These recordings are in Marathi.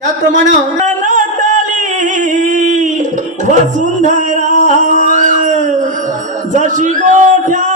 त्याप्रमाणे वसुंधरा जशी गोठ्या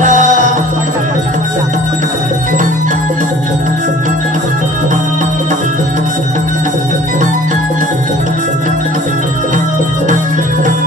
啊。